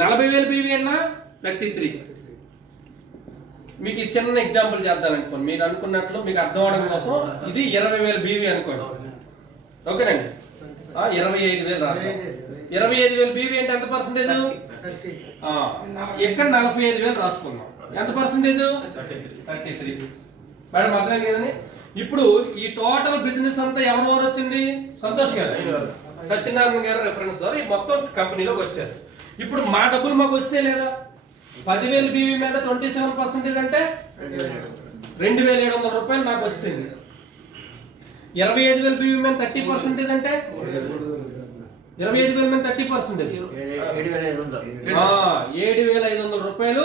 40,000 BV అన్నా 33. మీకు చిన్న ఎగ్జాంపుల్ చేద్దాం అనుకోండి, మీరు అనుకున్నట్లు మీకు అర్థం అవడం కోసం ఇది 20,000 బీవీ అనుకోండి. ఓకేనండి, 25,000 రాస్తాం. 25,000 బీవీ అంటే ఎంత పర్సెంటేజ్? ఇక్కడ 45,000 రాసుకుందాం. ఎంత పర్సెంటేజ్? 33. మేడం అర్థం కదండి. ఇప్పుడు ఈ టోటల్ బిజినెస్ అంతా ఎవరు వచ్చింది? సంతోష్ గారు, సత్యనారాయణ గారు రెఫరెన్స్ ద్వారా ఈ మొత్తం కంపెనీలోకి వచ్చారు. ఇప్పుడు మా డబ్బులు మాకు వస్తే లేదా? 10,000 బీవీ మీద 27% అంటే 2,700 రూపాయలు నాకు వచ్చింది. 25,000 బీవీ మీద 30% అంటే 25,000 మీద 30% 7,500 రూపాయలు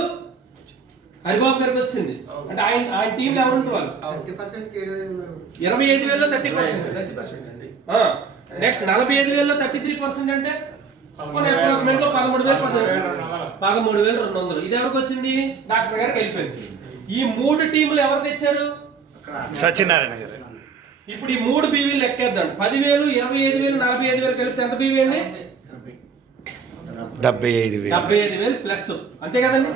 హరిబాబు గారికి వచ్చింది. అంటే ఆయన టీంలో ఎవరుంటే వాళ్ళు 25,000లో 30%. నెక్స్ట్ 45,000లో 33% అంటే 13,200. ఇది ఎవరికి వచ్చింది? డాక్టర్ గారికి వెళ్ళిపోయింది. ఈ 3 టీములు ఎవరు తెచ్చారు? సత్యనారాయణ గారు. ఇప్పుడు ఈ 3 బీవీలు లెక్కేద్దాం. 10,000, 25,000, 45,000 కలిపితే ఎంత బీవీ అండి? 75,000 ప్లస్, అంతే కదండి.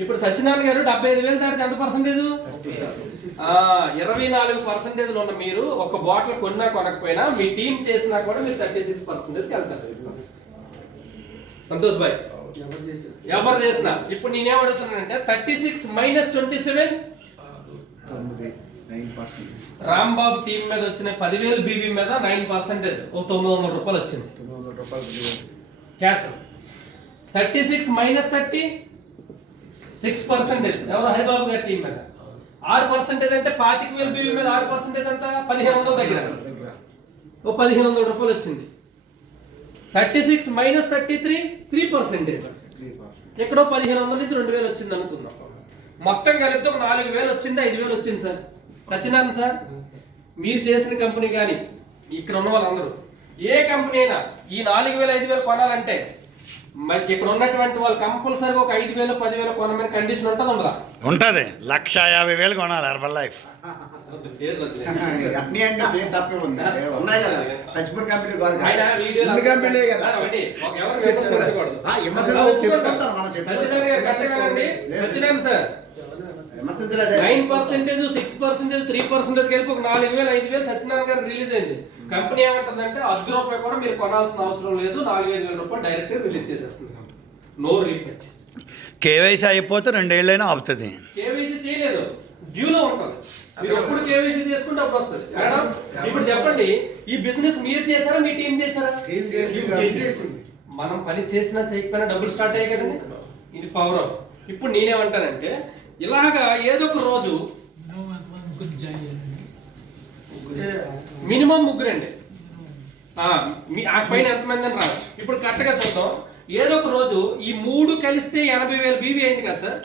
ఇప్పుడు సత్యనారాయణ గారు 75,000 దాటితే ఎంత పర్సెంటేజ్? 24% ఉన్న మీరు ఒక బాటిల్ కొన్నా కొనకపోయినా మీ టీం చేసినా కూడా మీరు 36%కి వెళ్తారు. సంతోష్ భాయ్ ఎవరు చేసినా. ఇప్పుడు నేనేం అడుగుతున్నానంటే 36 మైనస్ 27 రాంబాబు టీం మీద వచ్చిన 10,000 బీవీ మీద 9%, ఒక 900 రూపాయలు వచ్చింది క్యాష్. 36 మైనస్ 30 6%. ఎవరు? హరిబాబు గారి టీం మీద 6% అంటే 25,000 బీవీ మీద 6% అంతా 1,500 దగ్గర, ఓ 1,500 రూపాయలు వచ్చింది. 36 మైనస్ 33 3%. ఎక్కడో 1,500 నుంచి 2,000 వచ్చింది అనుకుందాం. మొత్తం కలిపితే ఒక 4,000 వచ్చింది, 5,000 వచ్చింది సార్. సత్యనారాయణ సార్, మీరు చేసిన కంపెనీ కానీ ఇక్కడ ఉన్న వాళ్ళందరూ ఏ కంపెనీ అయినా ఈ 4,000 5,000 కొనాలంటే ఇక్కడ ఉన్నటువంటి వాళ్ళు కంపల్సరీగా ఒక 5,000 10,000 కొనమని కండిషన్ ఉంటుంది, ఉండదా? ఉంటుంది. 150,000 కొనాలి హెర్బల్ లైఫ్.9%, 6%, 3% కలిపి ఒక 4,000 5,000 సత్యనారాయణ గారు రిలీజ్ అయింది. కంపెనీ ఏమంటుందంటే ₹10 కూడా మీరు కొనాల్సిన అవసరం లేదు, 4,000 రూపాయలు డైరెక్ట్ రిలీజ్ చేసేస్తుంది. No repurchase. కేవైసీ అయిపోతే 2 ఏళ్ళైనా ఆపుతుంది. కేవైసీ చేయలేదు, డ్యూలో ఉంటుంది. మీరు ఎప్పుడు కేవైసీ చేసుకుంటే అప్పుడు వస్తుంది. మేడం ఇప్పుడు చెప్పండి, ఈ బిజినెస్ మీరు చేశారా మీ టీం చేశారా? మనం పని చేసినా చేయకపోయినా డబ్బులు స్టార్ట్ అయ్యాయి కదండి. ఇది పవర్ ఆఫ్. ఇప్పుడు నేనేమంటానంటే ఇలాగా ఏదో ఒక రోజు మినిమం 3 అండి. ఆ పైన ఎంతమంది అని రావచ్చు. ఇప్పుడు కరెక్ట్గా చూద్దాం. ఏదో ఒక రోజు ఈ 3 కలిస్తే 80,000 బీవీ అయింది కదా సార్.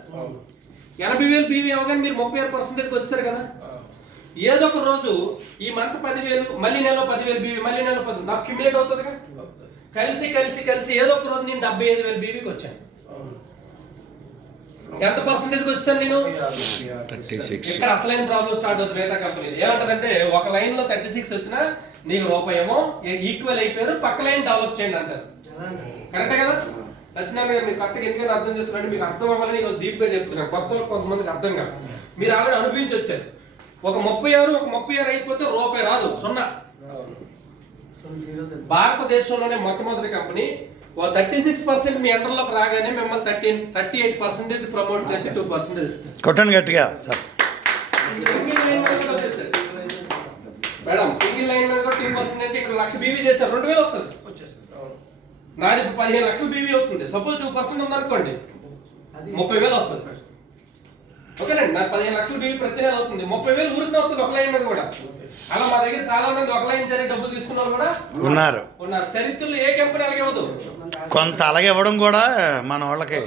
80,000 బీవీ అవ్వగానే మీరు 36%కి వచ్చారు కదా. ఏదో ఒక రోజు ఈ మంత్ 10,000, మళ్ళీ నెలలో 10,000 బీవీ, మళ్ళీ నెలలో 10,000 నాకు క్యుములేట్ అవుతుంది కదా. కలిసి కలిసి కలిసి ఏదో ఒక రోజు నేను 75,000 బీవీకి వచ్చాను. ఎంత పర్సెంటేజ్కి వచ్చాను నేను? 36. ఇక్కడ అసలైన ప్రాబ్లం స్టార్ట్ అవుతుంది మిగతా కంపెనీలు. ఏమంటదంటే ఒక లైన్ లో 36 వచ్చినా నీకు రూపాయేమో ఈక్వల్ అయిపోయారు, పక్క లైన్ డెవలప్ చేయండి అంటారు. కరెక్టే కదా సత్యనారాయణ గారు? మీరు కరెక్ట్గా ఎందుకంటే అర్థం చేస్తున్నట్టు మీకు అర్థం అవ్వాలని నేను డీప్ గా చెప్తున్నాను. కొత్త కొంతమందికి అర్థం కాదు. మీరు ఆల్రెడీ అనుభవించి వచ్చారు. ఒక 36 అయిపోతే రూపాయి రాదు, 0. భారతదేశంలోనే మొట్టమొదటి కంపెనీ 36% మీ ఎండర్లోకి రాగానే మిమ్మల్ని 38% ప్రమోట్ చేసి 2% ఇస్తారు. కొట్టండి గట్టిగా సార్. మేడం సింగిల్ లైన్ మీద కూడా 2% అంటే ఇక్కడ 1,00,000 బీవీ చేశారు, 2,000 వస్తుంది. నాది 15 లక్షలు బీవీ అవుతుంది. సపోజ్ 2% ఉందనుకోండి 30,000 వస్తుంది. ఓకేనండి, నాకు 15 లక్షలు బీవీ ప్రతి నెల అవుతుంది. 30,000 ఊరికి అవుతుంది ఒక లైన్ మీద కూడా. అలా మా దగ్గర చాలా మంది ఒక లైన్ జరిగి డబ్బులు తీసుకున్న వాళ్ళు కూడా ఉన్నారు. చరిత్రలో ఏ కంపెనీ అలాగే ఇవ్వదు. కొంత అలాగే ఇవ్వడం కూడా మన వాళ్ళకి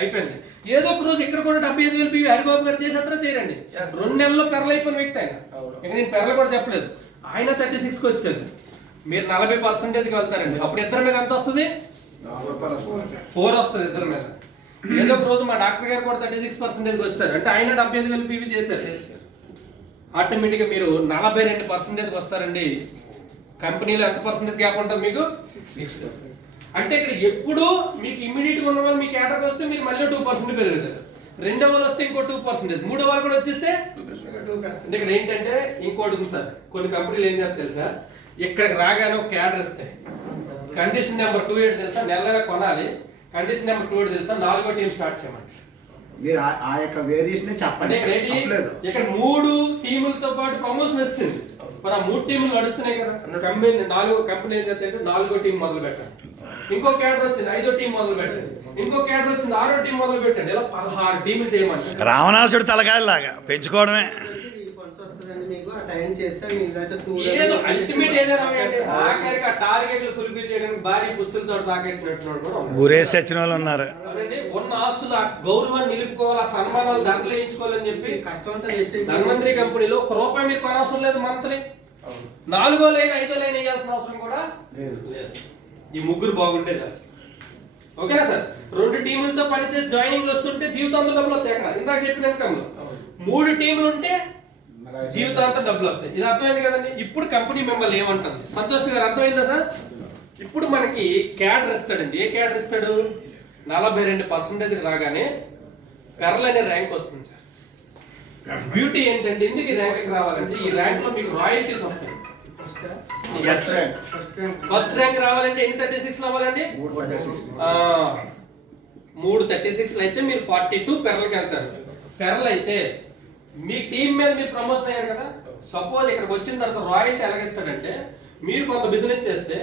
అయిపోయింది. ఏదో ఒక రోజు ఇక్కడ కూడా 75,000 బీవీ హరిబాబు గారు చేసేస్తారా చేయరండి. 2 నెలల్లో పెరలైపోయిన వ్యక్తి ఆయన. ఇక నేను పెరలు కూడా చెప్పలేదు. ఆయన 36కి వచ్చేది, మీరు 40%కి వెళ్తారండి. అప్పుడు ఇద్దరి మీద ఎంత వస్తుంది? 4 వస్తుంది ఇద్దరి మీద. ఏదో ఒక రోజు మా డాక్టర్ గారు కూడా 36%కి వచ్చారు అంటే ఆయన 75,000 బీవీ చేశారు. ఆటోమేటిక్గా మీరు 42%కి వస్తారండి. కంపెనీలో ఎంత పర్సెంటేజ్ గ్యాప్ ఉంటుంది మీకు? 6. అంటే ఇక్కడ ఎప్పుడు మీకు ఇమ్మీడియట్ గా ఉన్న వాళ్ళు మీ కేటర్కి వస్తే మీరు మళ్ళీ 2% పెరుగుతారు, రెండో వాళ్ళు వస్తే ఇంకో 2%, మూడో వాళ్ళు కూడా వచ్చేస్తే 2%. ఇక్కడ ఏంటంటే ఇంకోటి ఉంది సార్, కొన్ని కంపెనీలు ఏం చేస్తారు తెలుసా, ఇక్కడికి రాగానే ఒక క్యాడర్ ఇస్తాయి, కండిషన్ నెంబర్ 2 ఏంటి తెలుసా, నెలగా కొనాలి, కండిషన్ నెంబర్ 2 ఏంటి తెలుసా, 4వ టీం స్టార్ట్ చేయమంటారు. మీరు ఆ యొక్క వేరియేషన్ చెప్పండి. ఇక్కడ 3 టీములతో పాటు ప్రమోషన్ వచ్చింది, మరి ఆ 3 టీములు నడుస్తున్నాయి కదా, కంపెనీ 4 కంపెనీ ఏం చేస్తాయంటే 4వ టీం మొదలు పెట్టండి, ఇంకో క్యాడర్ వచ్చింది 5వ టీం మొదలు పెట్టండి, ఇంకో క్యాడర్ వచ్చింది 6వ టీం మొదలు పెట్టండి, ఇలా 16 టీములు చేయమంటారు. రావణాసుడు తలకాయలాగా పెంచుకోవడమే. ఏదో అల్టిమేట్ ఏదైనా ఆఖరికి ఆ టార్గెట్లు ఫుల్ఫిల్ చేయడానికి భారీ పుస్తులతో తాకెట్టినట్టున్నాడు కూడా గురేసి వచ్చిన వాళ్ళు ఉన్నారు. ఉన్న ఆస్తులు ఆ గౌరవాన్ని నిలుపుకోవాలి, ఆ సన్మానాలు ధరలు వేయించుకోవాలని చెప్పి ధన్వంతరి కంపెనీలో ₹1 మీరు కొనవసరం లేదు, మంత్లీ 4వ లైన్ 5వ లైన్ వేయాల్సిన అవసరం కూడా లేదు. ఈ ముగ్గురు బాగుంటే సార్, ఓకేనా సార్. 2 టీములతో పనిచేసి జాయినింగ్ వస్తుంటే జీవితాంతం డబ్బులు వస్తాయి. అక్కడ ఇందాక చెప్పిన ఇన్కమ్లో 3 టీములు ఉంటే జీవితాంతం డబ్బులు వస్తాయి. ఇది అర్థమైంది కదండి. ఇప్పుడు కంపెనీ మిమ్మల్ని ఏమంటుంది, సంతోష్ గారు అర్థమైందా సార్? ఇప్పుడు మనకి క్యాడర్ ఇస్తాడండి. ఏ క్యాడర్ ఇస్తాడు, 42% రాగానే పెర్ల్ అనే ర్యాంక్ వస్తుంది సార్. బ్యూటీ ఏంటంటే ఎందుకు ఈ ర్యాంక్ రావాలంటే ఈ ర్యాంక్ లో మీకు రాయల్టీస్ వస్తాయి. ఫస్ట్ ర్యాంక్ రావాలంటే ఎన్ని 36 అవ్వాలండి, 3 36 అయితే మీరు 42 పెర్ల్కి వెళ్తారు. పెర్ల్ అయితే మీ టీం మీద మీరు ప్రమోషన్ అయ్యారు కదా, సపోజ్ ఇక్కడికి వచ్చిన తర్వాత రాయల్టీ ఎలాగిస్తాడంటే మీరు కొంత బిజినెస్ చేస్తే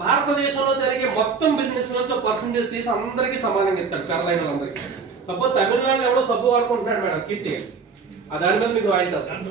భారతదేశంలో జరిగే మొత్తం బిజినెస్ నుంచి పర్సంటేజ్ తీసి అందరికీ సమానంగా ఇస్తాడు, పెర్లైన వాళ్ళందరికీ. సపోజ్ తమిళనాడులో ఎవడో సబ్బు వాడుకుంటున్నాడు మేడం కీర్తి, దాని మీద మీకు రాయల్టీ వస్తుంది.